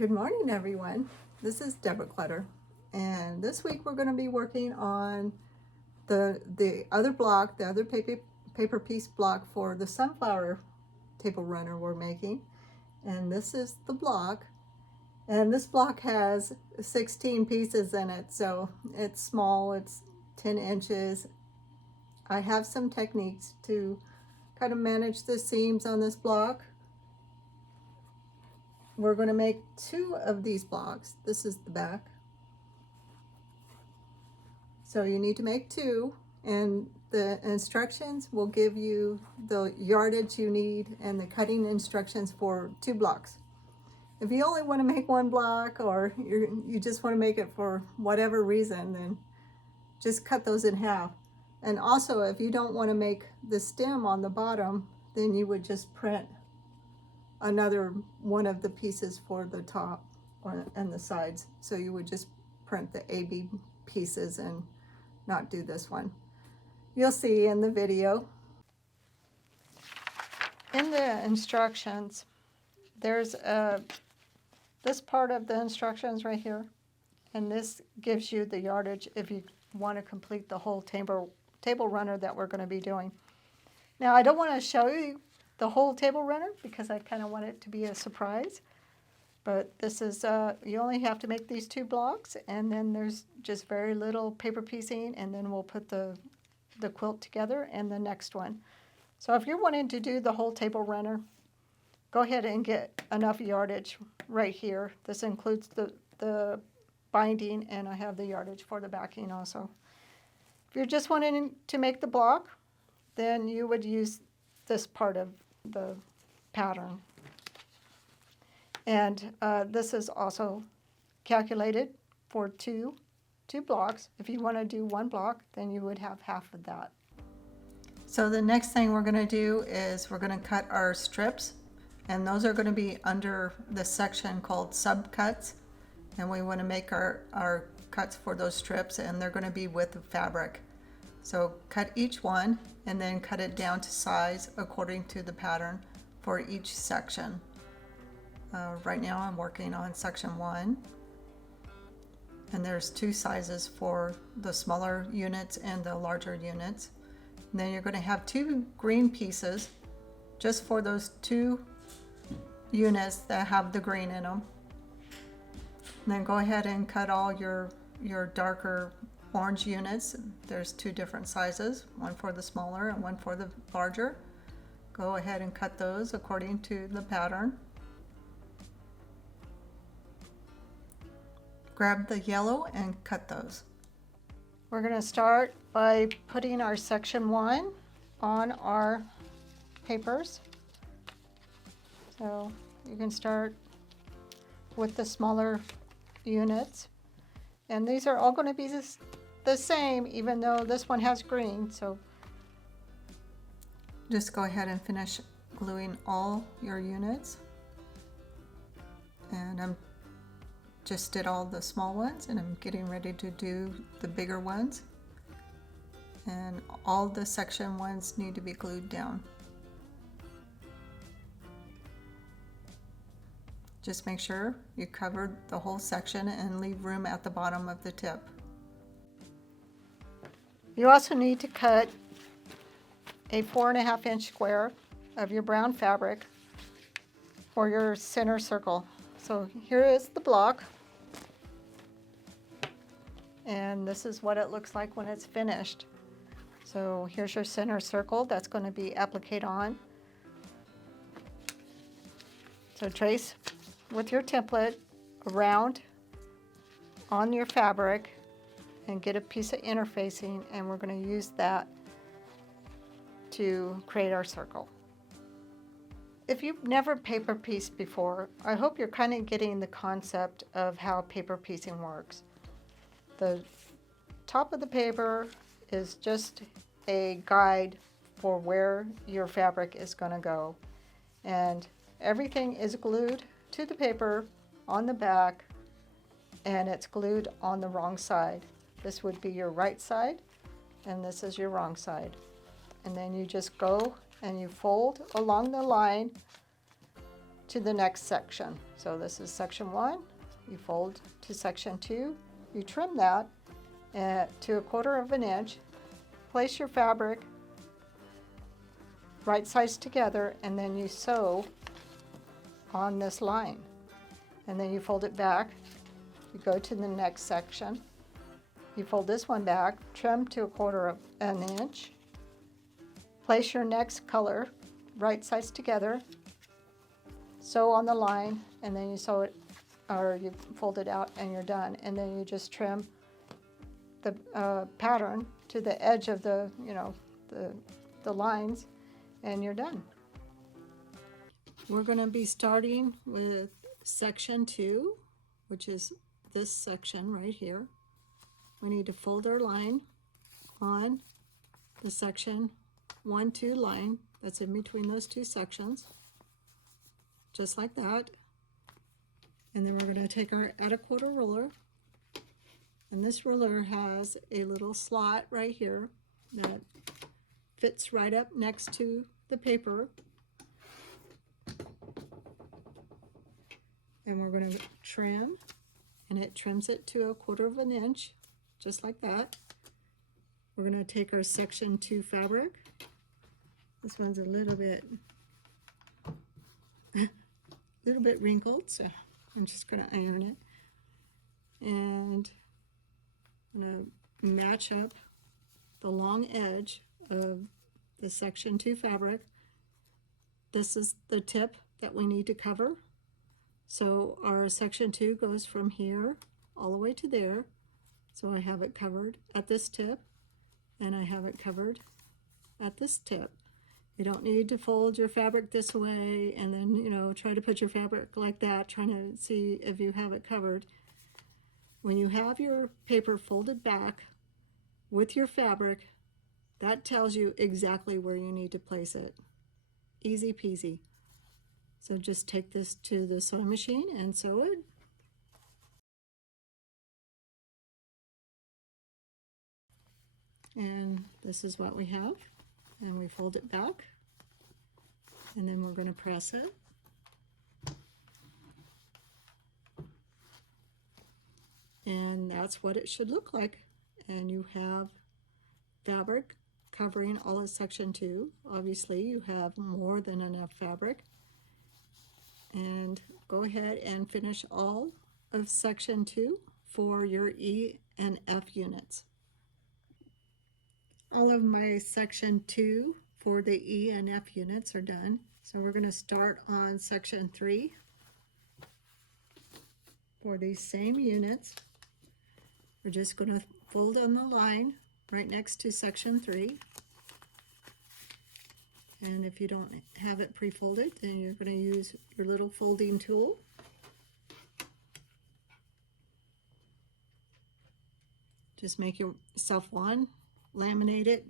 Good morning, everyone. This is Deborah Clutter, and this week we're going to be working on the other block, the other paper piece block for the sunflower table runner we're making. And this is the block, and this block has 16 pieces in it, so it's small. It's 10 inches. I have some techniques to kind of manage the seams on this block. We're going to make 2 of these blocks. This is the back. So you need to make 2, and the instructions will give you the yardage you need and the cutting instructions for 2 blocks. If you only want to make 1 block, or you just want to make it for whatever reason, then just cut those in half. And also, if you don't want to make the stem on the bottom, then you would just print another one of the pieces for the top and the sides. So you would just print the AB pieces and not do this one. You'll see in the video. In the instructions, there's this part of the instructions right here, and this gives you the yardage if you want to complete the whole table runner that we're going to be doing. Now, I don't want to show you the whole table runner because I kind of want it to be a surprise. But this is, you only have to make these 2 blocks, and then there's just very little paper piecing, and then we'll put the quilt together and the next one. So if you're wanting to do the whole table runner, go ahead and get enough yardage right here. This includes the binding, and I have the yardage for the backing also. If you're just wanting to make the block, then you would use this part of the pattern. And this is also calculated for two blocks. If you want to do 1 block, then you would have half of that. So the next thing we're going to do is we're going to cut our strips, and those are going to be under the section called subcuts, and we want to make our cuts for those strips, and they're going to be with the fabric. So cut each one and then cut it down to size according to the pattern for each section. Right now I'm working on section 1, and there's 2 sizes for the smaller units and the larger units. And then you're going to have 2 green pieces just for those 2 units that have the green in them. And then go ahead and cut all your darker orange units. There's 2 different sizes, one for the smaller and one for the larger. Go ahead and cut those according to the pattern. Grab the yellow and cut those. We're going to start by putting our section 1 on our papers. So you can start with the smaller units. And these are all going to be the same, even though this one has green. So just go ahead and finish gluing all your units. And I'm just did all the small ones, and I'm getting ready to do the bigger ones. And all the section ones need to be glued down. Just make sure you cover the whole section and leave room at the bottom of the tip. You also need to cut a 4.5-inch square of your brown fabric for your center circle. So here is the block, and this is what it looks like when it's finished. So here's your center circle that's going to be appliqued on. So trace with your template around on your fabric and get a piece of interfacing, and we're going to use that to create our circle. If you've never paper pieced before, I hope you're kind of getting the concept of how paper piecing works. The top of the paper is just a guide for where your fabric is going to go, and everything is glued to the paper on the back, and it's glued on the wrong side. This would be your right side, and this is your wrong side. And then you just go and you fold along the line to the next section. So this is section 1, you fold to section 2, you trim that to 1/4 of an inch, place your fabric right sides together, and then you sew on this line. And then you fold it back, you go to the next section, you fold this one back, trim to 1/4 of an inch, place your next color right sides together, sew on the line, and then you sew it, or you fold it out and you're done. And then you just trim the pattern to the edge of the, the lines, and you're done. We're going to be starting with section 2, which is this section right here. We need to fold our line on the section 1, 2 line that's in between those two sections, just like that. And then we're going to take our at-a-quarter ruler, and this ruler has a little slot right here that fits right up next to the paper. And we're going to trim, and it trims it to 1/4 of an inch, just like that. We're going to take our section 2 fabric. This one's a little bit wrinkled, so I'm just going to iron it. And I'm going to match up the long edge of the section 2 fabric. This is the tip that we need to cover. So our section 2 goes from here all the way to there. So I have it covered at this tip, and I have it covered at this tip. You don't need to fold your fabric this way and then, try to put your fabric like that, trying to see if you have it covered. When you have your paper folded back with your fabric, that tells you exactly where you need to place it. Easy peasy. So just take this to the sewing machine and sew it. And this is what we have. And we fold it back. And then we're going to press it. And that's what it should look like. And you have fabric covering all of section 2. Obviously, you have more than enough fabric. And go ahead and finish all of section 2 for your E and F units. All of my section 2 for the E and F units are done. So we're going to start on section 3 for these same units. We're just going to fold on the line right next to section 3. And if you don't have it pre-folded, then you're going to use your little folding tool. Just make yourself one, laminate it,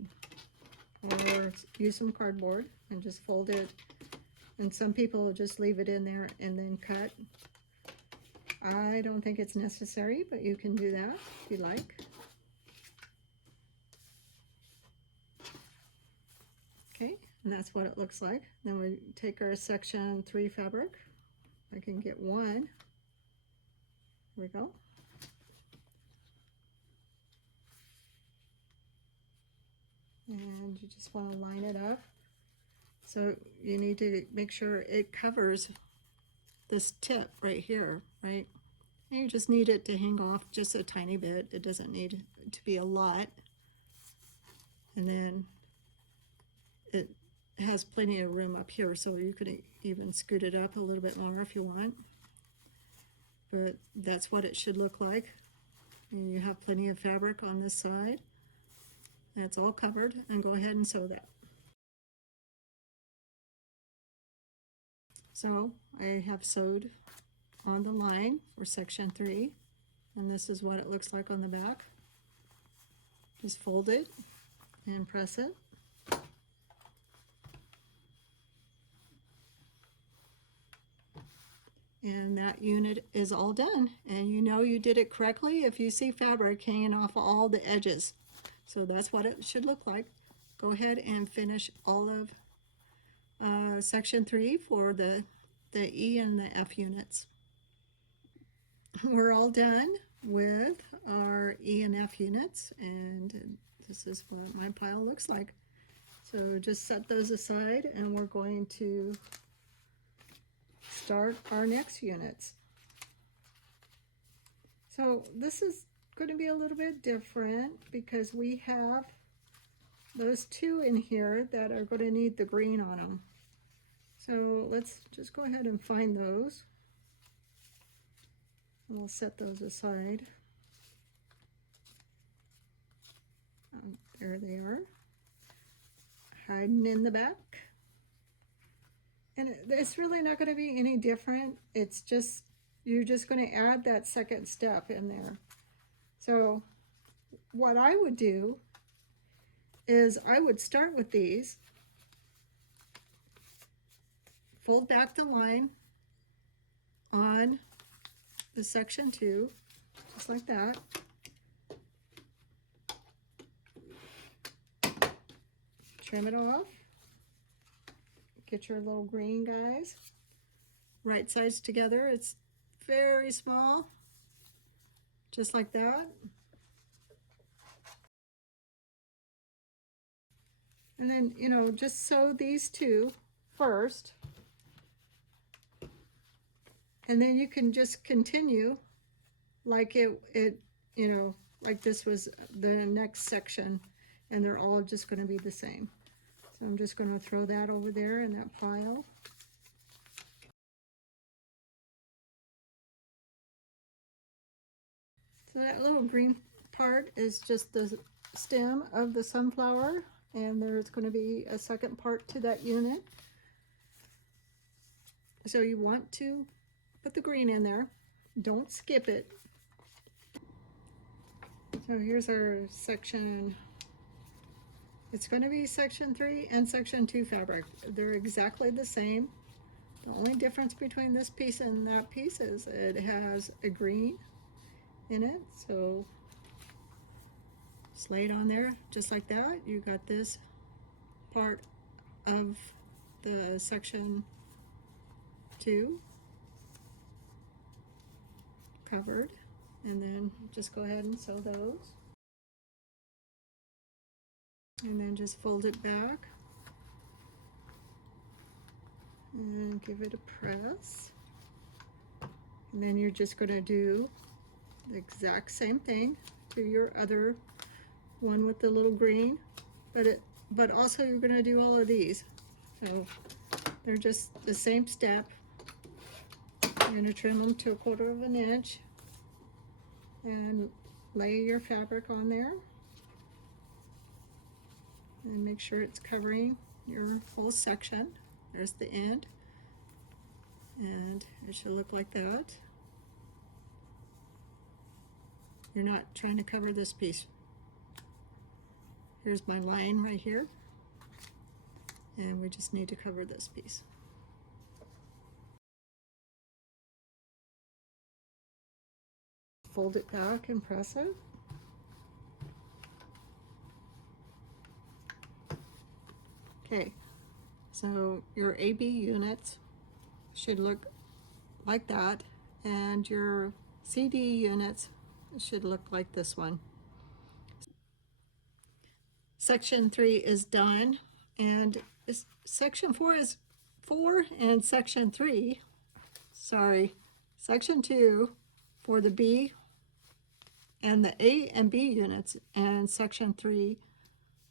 or use some cardboard and just fold it. And some people just leave it in there and then cut. I don't think it's necessary, but you can do that if you like. Okay. And that's what it looks like. Then we take our section 3 fabric. I can get one. Here we go. And you just want to line it up. So you need to make sure it covers this tip right here, right? And you just need it to hang off just a tiny bit. It doesn't need to be a lot. And then it has plenty of room up here, so you could even scoot it up a little bit more if you want. But that's what it should look like. And you have plenty of fabric on this side. That's all covered, and go ahead and sew that. So I have sewed on the line for section 3, and this is what it looks like on the back. Just fold it and press it. And that unit is all done, and you know you did it correctly if you see fabric hanging off all the edges. So that's what it should look like. Go ahead and finish all of section 3 for the the E and the F units. We're all done with our E and F units, and this is what my pile looks like. So just set those aside, and we're going to start our next units. So this is going to be a little bit different because we have those two in here that are going to need the green on them. So let's just go ahead and find those. We'll set those aside. There they are, hiding in the back. And it's really not going to be any different. It's just, you're just going to add that second step in there. So what I would do is I would start with these, fold back the line on the section 2, just like that. Trim it off. Get your little green guys. Right sides together. It's very small, just like that. And then, you know, just sew these two first. And then you can just continue like it, you know, like this was the next section, and they're all just going to be the same. So I'm just going to throw that over there in that pile. So that little green part is just the stem of the sunflower, and there's going to be a second part to that unit. So you want to put the green in there. Don't skip it. So here's our section. It's going to be section 3 and section 2 fabric. They're exactly the same. The only difference between this piece and that piece is it has a green in it. So just lay it on there just like that. You got this part of the section 2 covered, and then just go ahead and sew those. And then just fold it back and give it a press. And then you're just going to do the exact same thing to your other one with the little green, but also you're going to do all of these. So they're just the same step. You're going to trim them to 1/4 of an inch and lay your fabric on there. And make sure it's covering your whole section. There's the end, and it should look like that. You're not trying to cover this piece. Here's my line right here, and we just need to cover this piece. Fold it back and press it. Okay, so your AB units should look like that, and your CD units should look like this one. Section 3 is done, and section 4 is 4, and section 3, sorry, section 2 for the B and the A and B units, and section 3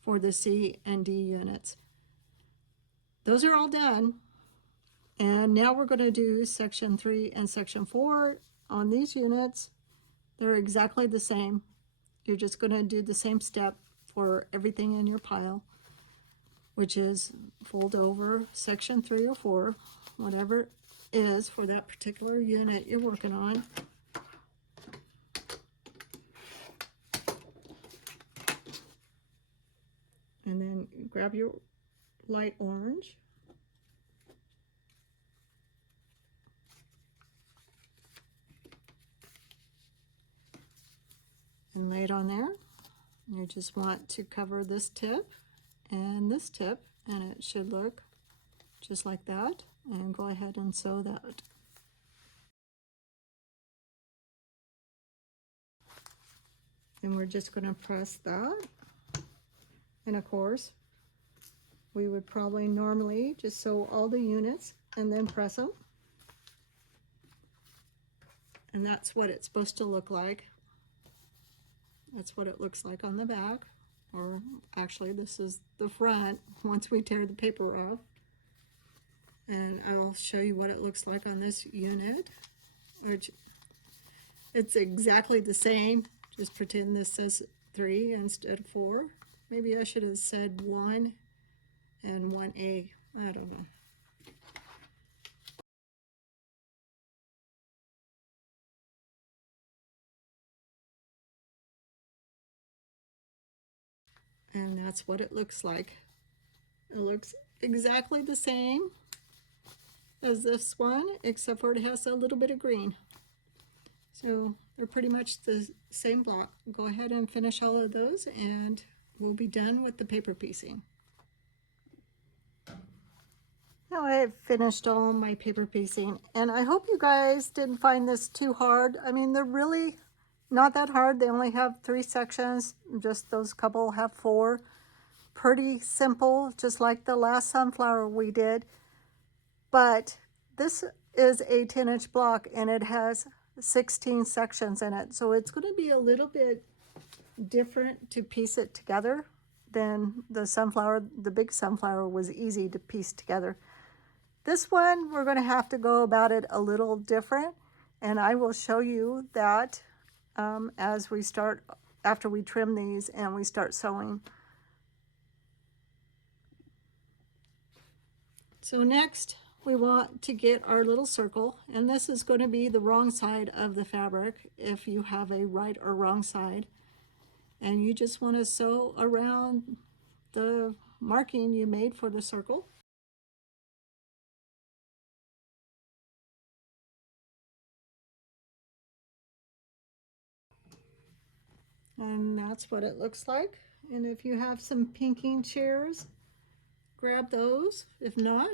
for the C and D units. Those are all done, and now we're going to do section 3 and section 4 on these units. They're exactly the same. You're just going to do the same step for everything in your pile, which is fold over section 3 or 4, whatever it is for that particular unit you're working on. And then grab your light orange. And lay it on there. You just want to cover this tip and this tip, and it should look just like that. and go ahead and sew that. And we're just going to press that. And of course, we would probably normally just sew all the units and then press them. And that's what it's supposed to look like. That's what it looks like on the back. Or actually, this is the front once we tear the paper off. And I'll show you what it looks like on this unit, which it's exactly the same. Just pretend this says 3 instead of 4. Maybe I should have said 1 and 1A. I don't know. And that's what it looks like. It looks exactly the same as this one, except for it has a little bit of green. So they're pretty much the same block. Go ahead and finish all of those and we'll be done with the paper piecing. Now I've finished all my paper piecing, and I hope you guys didn't find this too hard. I mean, they're really not that hard. They only have 3 sections, just those couple have 4. Pretty simple, just like the last sunflower we did. But this is a 10-inch block and it has 16 sections in it. So it's going to be a little bit different to piece it together than the sunflower. The big sunflower was easy to piece together. This one, we're going to have to go about it a little different, and I will show you that as we start, after we trim these and we start sewing. So next, we want to get our little circle, and this is going to be the wrong side of the fabric if you have a right or wrong side. And you just want to sew around the marking you made for the circle. And that's what it looks like. And if you have some pinking shears, grab those. If not,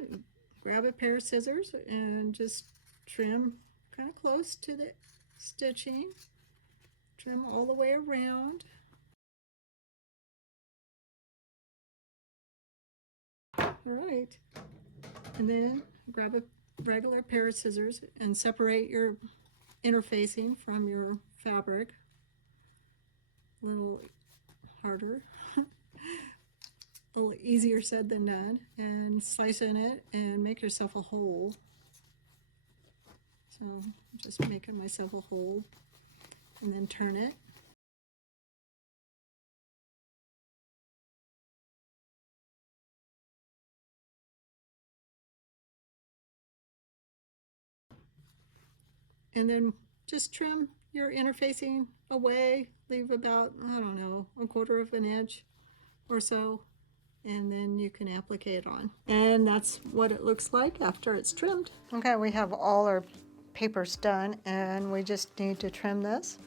grab a pair of scissors and just trim kind of close to the stitching. Trim all the way around. All right. And then grab a regular pair of scissors and separate your interfacing from your fabric. A little harder, a little easier said than done, and slice in it and make yourself a hole. So I'm just making myself a hole and then turn it. And then just trim your interfacing away, leave about, I don't know, 1/4 of an inch or so, and then you can applique it on. And that's what it looks like after it's trimmed. Okay, we have all our papers done, and we just need to trim this.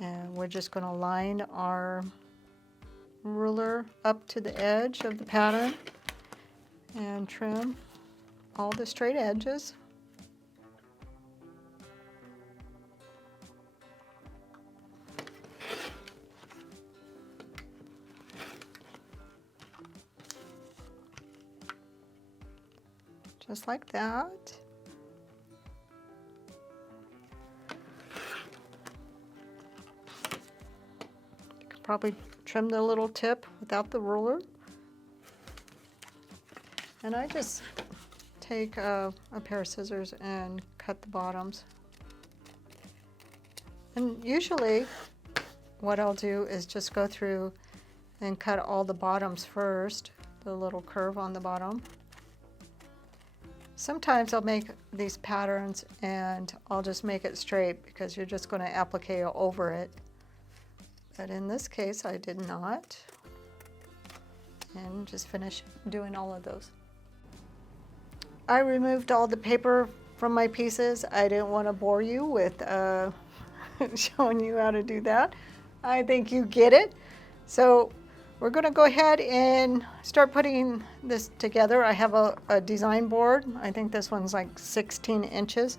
And we're just going to line our ruler up to the edge of the pattern and trim all the straight edges. Just like that. You could probably trim the little tip without the ruler. And I just take a pair of scissors and cut the bottoms. And usually what I'll do is just go through and cut all the bottoms first, the little curve on the bottom. Sometimes I'll make these patterns and I'll just make it straight because you're just going to applique over it. But in this case, I did not. And just finish doing all of those. I removed all the paper from my pieces. I didn't want to bore you with showing you how to do that. I think you get it. So we're going to go ahead and start putting this together. I have a design board. I think this one's like 16 inches.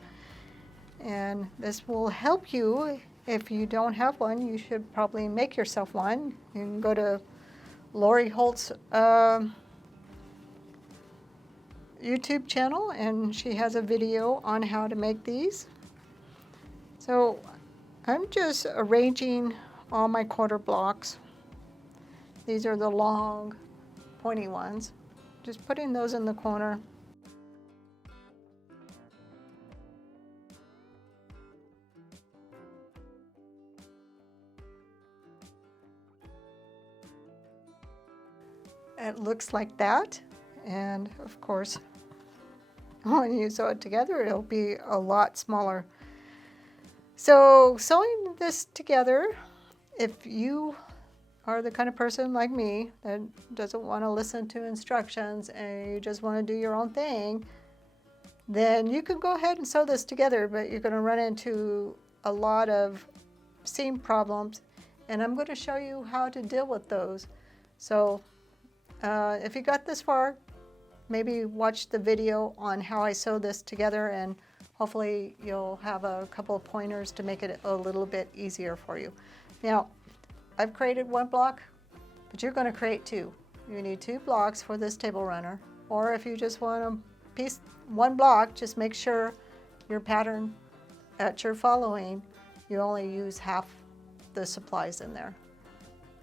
And this will help you. If you don't have one, you should probably make yourself one. You can go to Lori Holt's YouTube channel, and she has a video on how to make these. So I'm just arranging all my quarter blocks. These are the long, pointy ones. Just putting those in the corner. It looks like that, and of course when you sew it together it'll be a lot smaller. So sewing this together, if you are the kind of person like me that doesn't want to listen to instructions and you just want to do your own thing, then you can go ahead and sew this together, but you're going to run into a lot of seam problems, and I'm going to show you how to deal with those. So if you got this far, maybe watch the video on how I sew this together, and hopefully you'll have a couple of pointers to make it a little bit easier for you. Now, I've created one block, but you're going to create two. You need 2 blocks for this table runner, or if you just want to piece one block, just make sure your pattern that you're following, you only use half the supplies in there.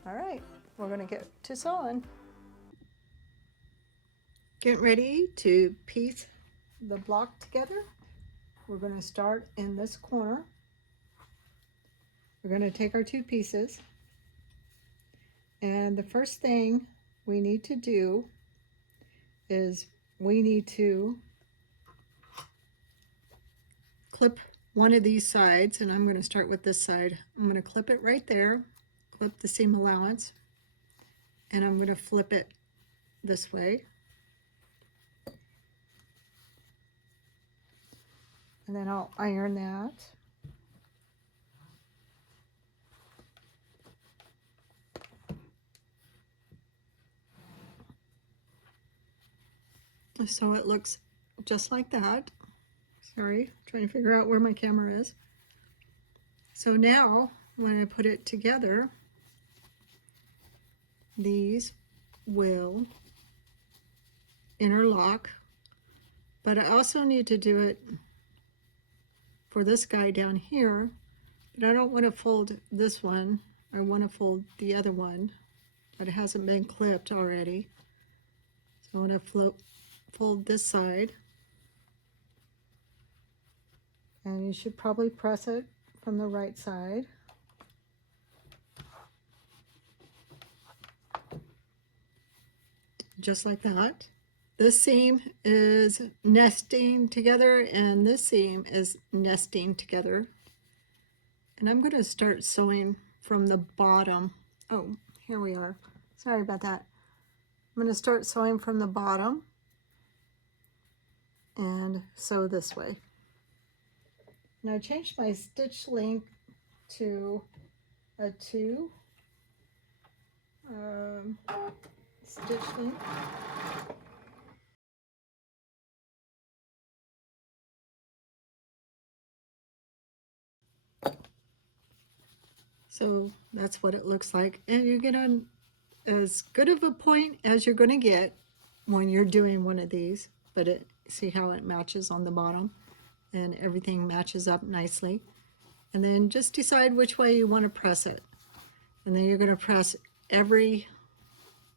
All right, we're going to get to sewing. Get ready to piece the block together. We're going to start in this corner. We're going to take our 2 pieces, and the first thing we need to do is we need to clip one of these sides, and I'm going to start with this side. I'm going to clip it right there, clip the seam allowance, and I'm going to flip it this way. And then I'll iron that. So it looks just like that. Sorry, trying to figure out where my camera is. So now, when I put it together, these will interlock, but I also need to do it for this guy down here, but I don't want to fold this one. I want to fold the other one that hasn't been clipped already. So I want to fold this side, and you should probably press it from the right side. Just like that. This seam is nesting together, and this seam is nesting together. And I'm going to start sewing from the bottom. Oh, here we are. Sorry about that. I'm going to start sewing from the bottom and sew this way. And I changed my stitch length to a 2 stitch length. So that's what it looks like, and you get on as good of a point as you're going to get when you're doing one of these. But see how it matches on the bottom, and everything matches up nicely. And then just decide which way you want to press it, and then you're going to press every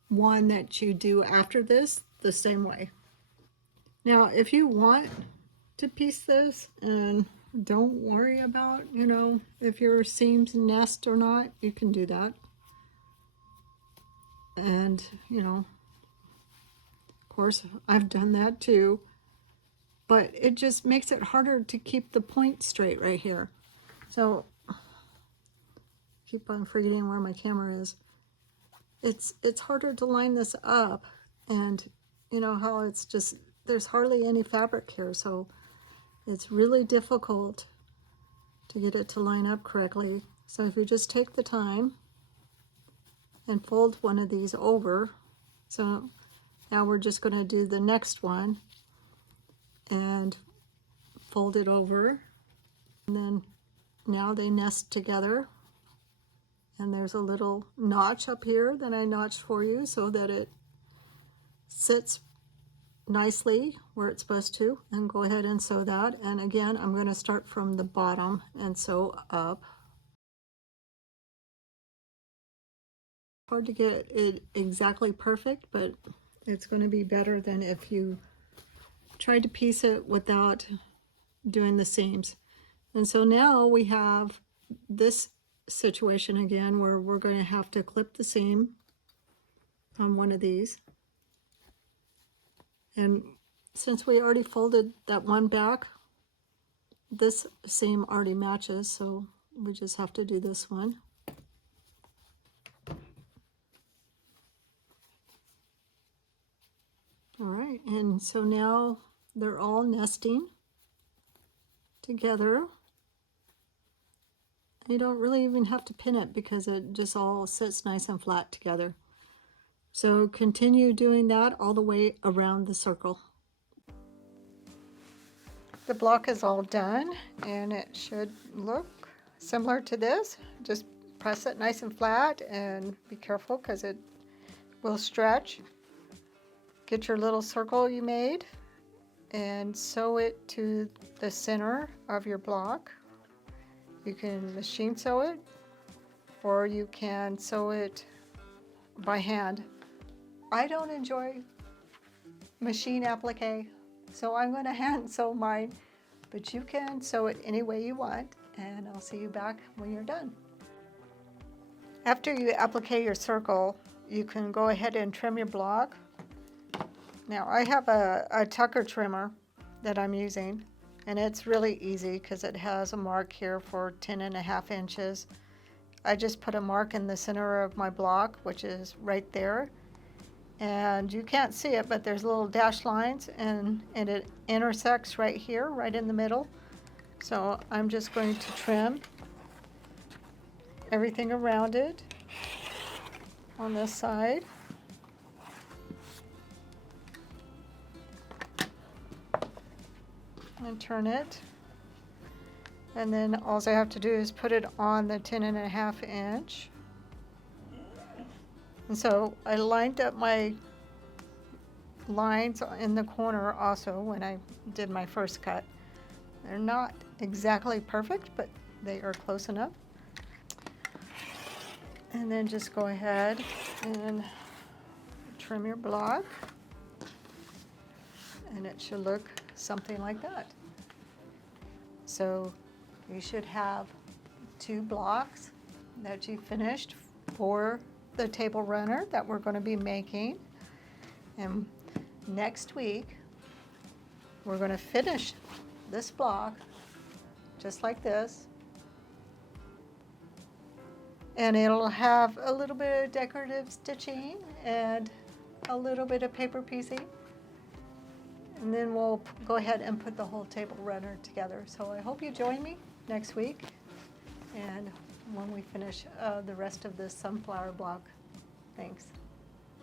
one that you do after this the same way. Now, if you want to piece this and don't worry about, if your seams nest or not, you can do that. And, of course, I've done that too. But it just makes it harder to keep the point straight right here. So, keep on forgetting where my camera is. It's harder to line this up, and you know how it's just, there's hardly any fabric here, so it's really difficult to get it to line up correctly. So if you just take the time and fold one of these over. So now we're just going to do the next one and fold it over, and then now they nest together. And there's a little notch up here that I notched for you so that it sits nicely where it's supposed to. And go ahead and sew that. And again, I'm going to start from the bottom and sew up. Hard to get it exactly perfect, but it's going to be better than if you tried to piece it without doing the seams. And so now we have this situation again where we're going to have to clip the seam on one of these. And since we already folded that one back, this seam already matches, so we just have to do this one. All right, and so now they're all nesting together. You don't really even have to pin it because it just all sits nice and flat together. So continue doing that all the way around the circle. The block is all done and it should look similar to this. Just press it nice and flat and be careful because it will stretch. Get your little circle you made and sew it to the center of your block. You can machine sew it or you can sew it by hand. I don't enjoy machine applique, so I'm going to hand sew mine, but you can sew it any way you want, and I'll see you back when you're done. After you applique your circle, you can go ahead and trim your block. Now I have a Tucker trimmer that I'm using, and it's really easy because it has a mark here for 10.5 inches. I just put a mark in the center of my block, which is right there. And you can't see it, but there's little dashed lines, and it intersects right here, right in the middle. So I'm just going to trim everything around it on this side. And turn it. And then all I have to do is put it on the 10.5 inch. And so I lined up my lines in the corner also when I did my first cut. They're not exactly perfect, but they are close enough. And then just go ahead and trim your block. And it should look something like that. So you should have 2 blocks that you finished for the table runner that we're going to be making. And next week we're going to finish this block just like this, and it'll have a little bit of decorative stitching and a little bit of paper piecing, and then we'll go ahead and put the whole table runner together. So I hope you join me next week and when we finish the rest of this sunflower block. Thanks.